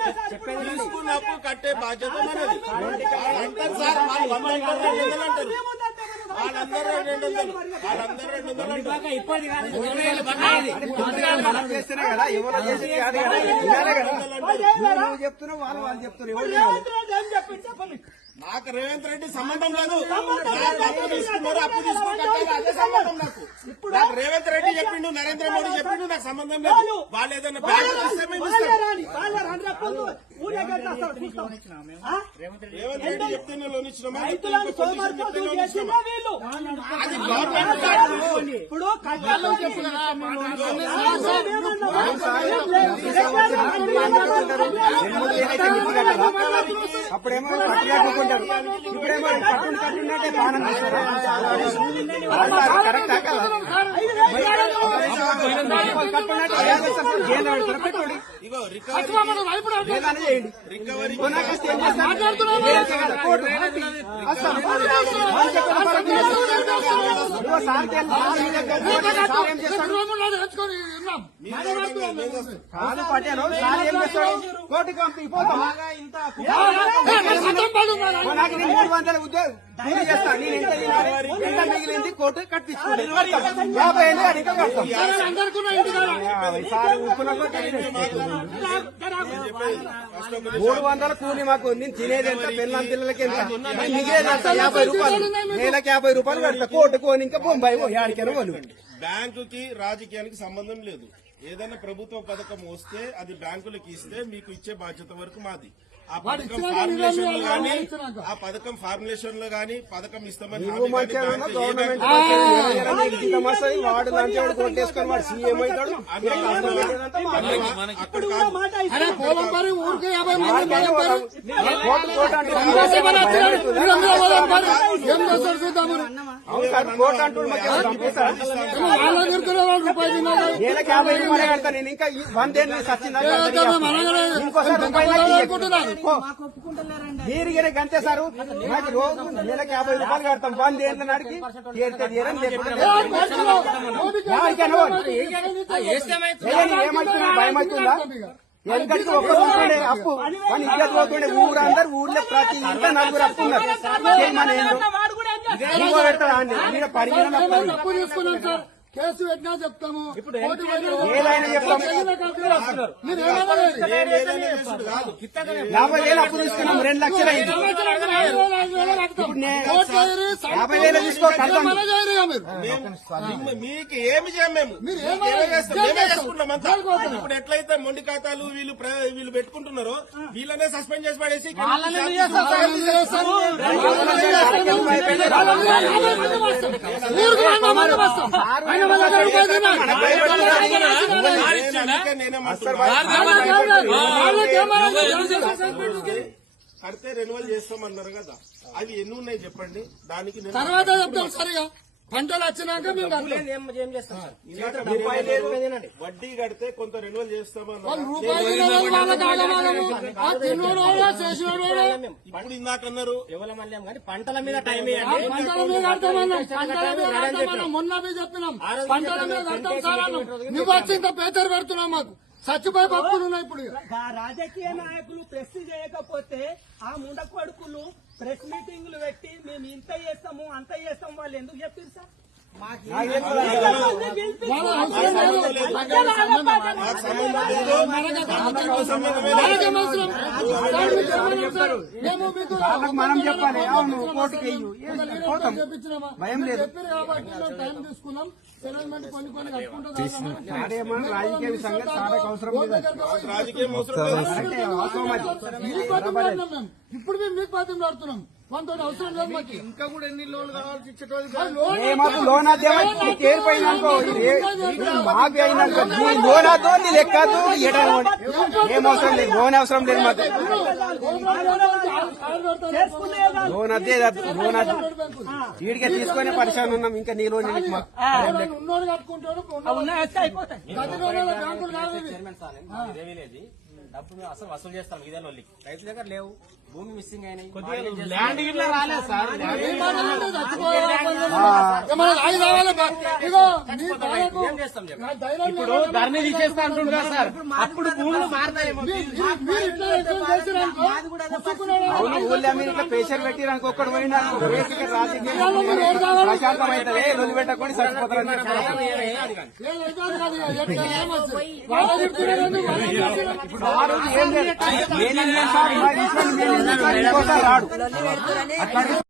తీసుకున్నప్పుడు కట్టే బాధ్యత మనది అంటారు సార్. అంటారు వాళ్ళందరూ 200 మనం చేస్తేనే కదా ఎవరో చేసేది కాదు కదా. నువ్వు చెప్తున్నావు వాళ్ళు చెప్తున్నారు. నాకు రేవంత్ రెడ్డి సంబంధం లేదు. అప్పు తీసుకున్నారు, అప్పు తీసుకుని అదే సంబంధం నాకు. నాకు రేవంత్ రెడ్డి చెప్పిండు, నరేంద్ర మోడీ చెప్పిండు, నాకు సంబంధం లేదు. వాళ్ళు ఏదైనా బ్యాంక్ రేవంత్ రెడ్డి చెప్తేనే లోన్ ఇచ్చినామా, అది అప్పుడేమో కట్టుకుంటారు, ఇప్పుడేమో కట్టున్నట్టే పానం కరెక్ట్ పెట్టుకోండి. ఇగో రికవరీ కాదు పట్టాను సార్ ఏం చేస్తాడు కోర్టుకి పంపిపోతాం. నాకు 300 ఉద్యోగం చేస్తా. నేను ఎంత మిగిలింది కోర్టు కట్టించుకోండి. 50 ఏళ్ళు అడిగా కడతాం. సార్ 300 కూలి మాకు. నేను తినేది ఎంత, పిల్లల పిల్లలకి ఎంత, మిగిలేది ఎంత, 50 రూపాయలు. నెలకు 50 రూపాయలు కడతా. కోర్టుకు ఇంకా బొంబాయి ఆడికైనా వాళ్ళు. బ్యాంకుకి రాజకీయానికి సంబంధం లేదు. ఏదైనా ప్రభుత్వ పథకం వస్తే అది బ్యాంకులకు ఇస్తే మీకు ఇచ్చే బాధ్యత వరకు మాది. ఆ పథకం ఫార్ములేషన్ లో గానీ పథకం ఇస్తామని గవర్నమెంట్ వాడు లంచాడు కొట్టేసుకొని వాడు సీఎం అవుతాడు. కోర్టు అంటూ నెలకు 50 రూపాయలు కడతా. నేను ఇంకా 100 ఏళ్ళు సచ్చిందా ఇంకోసారి మీరు గంతే సార్. నాకు రోజు నెలకు 50 రూపాయలు కడతాం. 100 ఏళ్ళ నాటికి ఏమవుతుందా, భయమవుతుందా? ఎందుకంటే ఒక్క రూపాయి అప్పు మన ఇద్దరు పోతుండే ఊరందరూ ఊర్లో ప్రతి ఇంట్లో 4 అప్పు ఉన్నారు. పెడతారా అండి మీరు పరిగణ కేసు పెట్టినా చెప్తాము. ఏదైనా చెప్తాము. 50,000 అప్పు తీసుకున్నాం. 2 లక్షలు అయింది. ఇప్పుడు 50,000 తీసుకో. మీకు ఏమి చేయం మేము చేసుకుంటాం. ఇప్పుడు ఎట్లయితే మొండి ఖాతాలు వీళ్ళు పెట్టుకుంటున్నారో వీళ్ళనే సస్పెండ్ చేసి పడేసి కడితే రెన్యువల్ చేస్తామన్నారు కదా. అవి ఎన్ని ఉన్నాయి చెప్పండి. దానికి తర్వాత చెప్తాం. సరిగా పంటలు వచ్చినాక వడ్డీ కడితే కొంత రెన్యువల్ చేస్తామన్నారు. ఇప్పుడు ఇందాకన్నారు పంటల మీద టైం మొన్న చెప్పినాం. పంటల మీద కడతాం సార్. నువ్వు వచ్చింత పేదలు పెడుతున్నావు మాకు. చచ్చిపోయి పప్పులు ఉన్నాయి. ఇప్పుడు రాజకీయ నాయకులు ప్రెస్ చేయకపోతే ఆ ముండకొడుకులు ప్రెస్ మీటింగ్లు పెట్టి మేము ఇంత చేస్తాము అంత చేస్తాము వాళ్ళు ఎందుకు చెప్పారు సార్? మనం చెప్పాలి. అవును కోర్టుకి భయం లేదు. టైం తీసుకున్నాం. సెటిల్మెంట్ కొన్ని కట్టుకుంటాం. రాజకీయ సంగతి అవసరం లేదు. ఇప్పుడు మేము మీకు బాధ్యం పడుతున్నాం. మనతో అవసరం లేదు. మాకు ఇంకా కూడా ఎన్ని లోన్లు కావాల్సి ఇచ్చేటోళ్ళు మాకు లోన్ చేరిపోయిందనుకో మాకు అయినాక లోన్ అదో నీ లెక్కదు ఏం అవసరం లేదు. లోన్ అవసరం లేదు మాకు. లోన్ అదే లోన్ అది వీడిగా తీసుకొని పరిశాన్ ఉన్నాం. ఇంకా నీ లోన్ ఉన్నోడు కట్టుకుంటాడు. డబ్బు అసలు వసూలు చేస్తాం. ఇదే రైతుల దగ్గర లేవు. భూమి మిస్సింగ్ అయినాయి. ల్యాండ్ గిట్లా రాలేదు సార్. ఏం మాట్లాడండి? చచ్చిపోయారా? ఏమన్నా రాయి కావాలి? ఇగో నీ బాధకు నా ధైర్యం ఇప్పుడు ధరణి తీసేస్తా అంటుండు కదా సార్, అప్పుడు భూములు మారుతాయేమో. మీరు ఇట్లా చేసిరనుకో, అవును, ఊళ్ళో మీరు ఇట్లా ప్రెషర్ పెట్టిరనుకో ఒక్కడు పోయినా రాజకీయ ప్రశాంతం అవుతుంది. రోజు పెట్టకుండా చచ్చిపోతారని చెప్పారు. ఆ రోజు ఏం లేదు. నేను సార్ ఇంకోసారి రాడు అట్లా